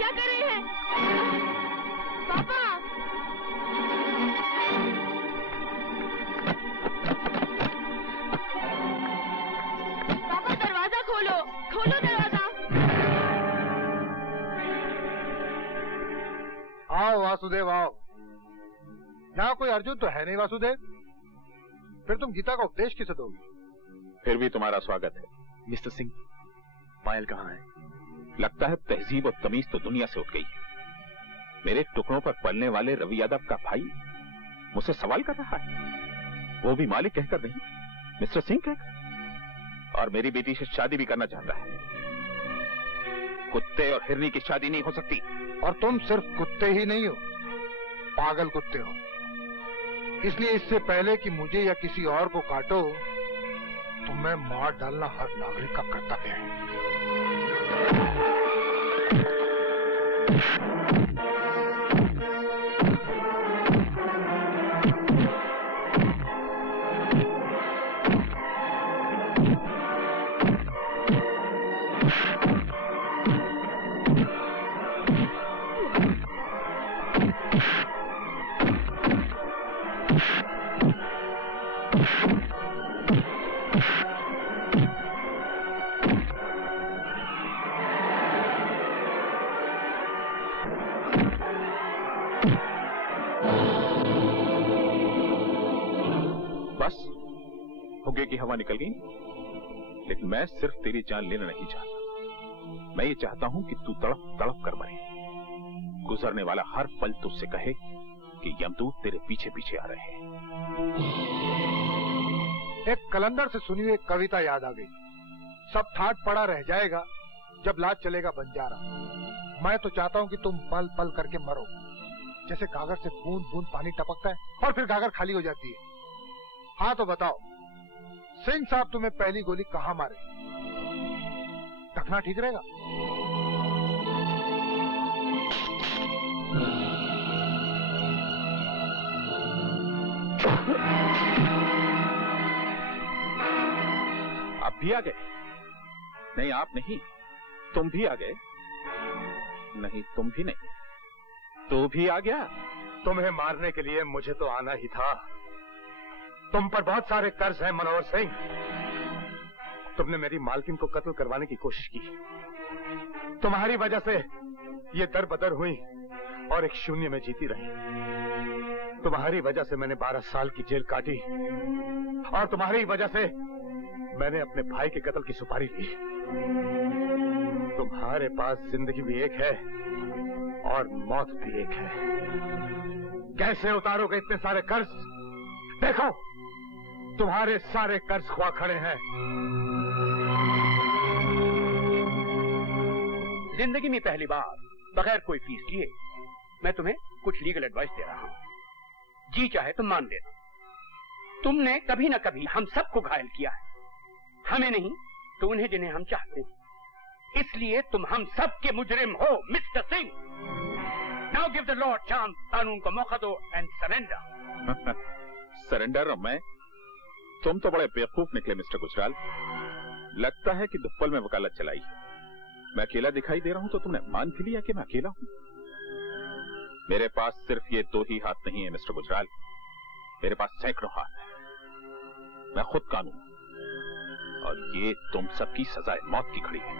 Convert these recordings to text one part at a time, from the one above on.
क्या कर रहे हैं? पापा! पापा दरवाजा खोलो, खोलो दरवाजा। आओ वासुदेव आओ। यहाँ कोई अर्जुन तो है नहीं वासुदेव, फिर तुम गीता का उपदेश किसे दोगे? फिर भी तुम्हारा स्वागत है। मिस्टर सिंह, पायल कहाँ है? लगता है तहजीब और तमीज तो दुनिया से उठ गई है। मेरे टुकड़ों पर पलने वाले रवि यादव का भाई मुझसे सवाल कर रहा है, वो भी मालिक कहकर नहीं, मिस्टर सिंह कहकर, और मेरी बेटी से शादी भी करना चाहता है। कुत्ते और हिरनी की शादी नहीं हो सकती। और तुम सिर्फ कुत्ते ही नहीं हो, पागल कुत्ते हो। इसलिए इससे पहले कि मुझे या किसी और को काटो, तुम्हें मार डालना हर नागरिक का कर्तव्य है। की हवा निकल गई, लेकिन मैं सिर्फ तेरी जान लेना नहीं चाहता। मैं ये चाहता हूं कि तू तड़प तड़प कर मरे। गुजरने वाला हर पल तुझसे कहे कि यमदूत तेरे पीछे पीछे आ रहे हैं। एक कलंदर से सुनी हुई एक कविता याद आ गई। सब ठाट पड़ा रह जाएगा जब लाज चलेगा बंजारा। मैं तो चाहता हूं कि तुम पल पल करके मरो, जैसे गागर से बूंद बूंद पानी टपकता है और फिर गागर खाली हो जाती है। हाँ तो बताओ सिंह साहब, तुम्हें पहली गोली कहाँ मारे? रखना ठीक रहेगा? आप भी आ गए? नहीं आप नहीं, तुम भी आ गए? नहीं तुम भी नहीं, तू भी आ गया? तुम्हें मारने के लिए मुझे तो आना ही था। तुम पर बहुत सारे कर्ज हैं मनोहर सिंह। तुमने मेरी मालकिन को कत्ल करवाने की कोशिश की। तुम्हारी वजह से ये दर बदर हुई और एक शून्य में जीती रही। तुम्हारी वजह से मैंने 12 साल की जेल काटी और तुम्हारी वजह से मैंने अपने भाई के कत्ल की सुपारी ली। तुम्हारे पास जिंदगी भी एक है और मौत भी एक है। कैसे उतारोगे इतने सारे कर्ज? देखो तुम्हारे सारे कर्ज खुआ खड़े हैं। जिंदगी में पहली बार बगैर कोई फीस लिए मैं तुम्हें कुछ लीगल एडवाइस दे रहा हूं। जी चाहे तो मान देना। तुमने कभी ना कभी हम सबको घायल किया है, हमें नहीं तो उन्हें जिन्हें हम चाहते हैं। इसलिए तुम हम सब के मुजरिम हो mister Singh. Now give the law chance, कानून को मौका दो एंड सरेंडर। सरेंडर? मैं? तुम तो बड़े बेवकूफ निकले मिस्टर गुजराल। लगता है कि दुप्पल में वकालत चलाई है। मैं अकेला दिखाई दे रहा हूं तो तुमने मान भी लिया कि मैं अकेला हूं। मेरे पास सिर्फ ये 2 ही हाथ नहीं है मिस्टर गुजराल, मेरे पास सैकड़ों हाथ है। मैं खुद कानून हूं और ये तुम सबकी सजाए मौत की घड़ी है।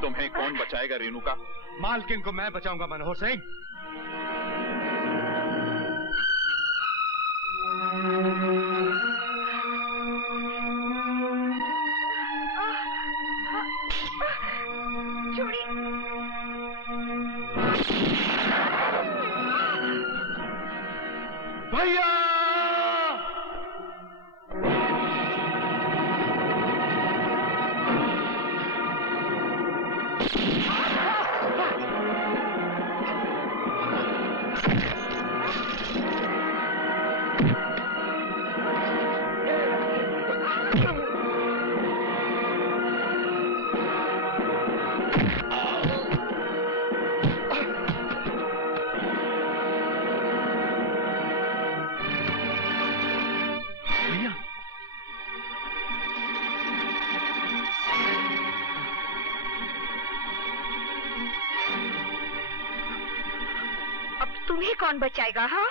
तुम्हें कौन बचाएगा रेणुका? मालकिन को मैं बचाऊंगा मनोहर सिंह। चूड़ी। भैया तुम्हें कौन बचाएगा? हाँ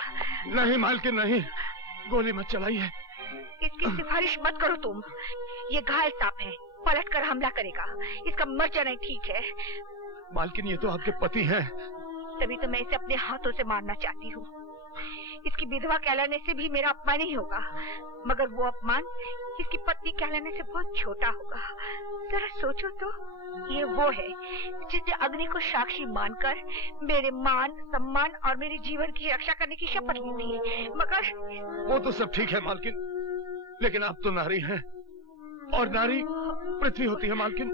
नहीं मालकिन नहीं, गोली मत चलाइए। इसकी सिफारिश मत करो तुम। ये घायल सांप है, पलट कर हमला करेगा। इसका मर जाना ठीक है। मालकिन ये तो आपके पति हैं। तभी तो मैं इसे अपने हाथों से मारना चाहती हूँ। इसकी विधवा कहलाने से भी मेरा अपमान ही होगा, मगर वो अपमान इसकी पत्नी कहलाने से बहुत छोटा होगा। जरा सोचो तो, ये वो है जिसने अग्नि को साक्षी मानकर मेरे मान सम्मान और मेरे जीवन की रक्षा करने की शपथ ली थी। मगर वो तो सब ठीक है मालकिन, लेकिन आप तो नारी हैं और नारी पृथ्वी होती है मालकिन।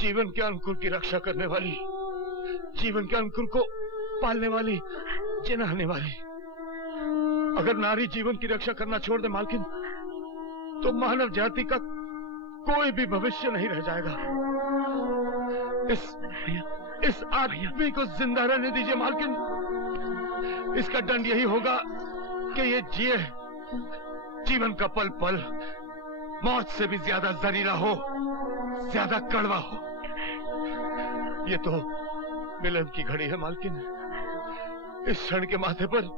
जीवन के अंकुर की रक्षा करने वाली, जीवन के अंकुर को पालने वाली, जिनाने वाली। अगर नारी जीवन की रक्षा करना छोड़ दे मालकिन, तो मानव जाति का कोई भी भविष्य नहीं रह जाएगा। इस आदमी को जिंदा रहने दीजिए मालकिन। इसका दंड यही होगा कि ये जिए, जीवन का पल पल मौत से भी ज्यादा जहरीला हो, ज्यादा कड़वा हो। ये तो मिलन की घड़ी है मालकिन। इस क्षण के माथे पर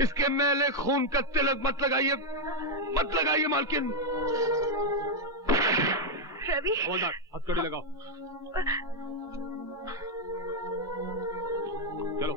इसके मैले खून का तिलक मत लगाइए, मत लगाइए मालकिन। रवि, हथकड़ी लगाओ। चलो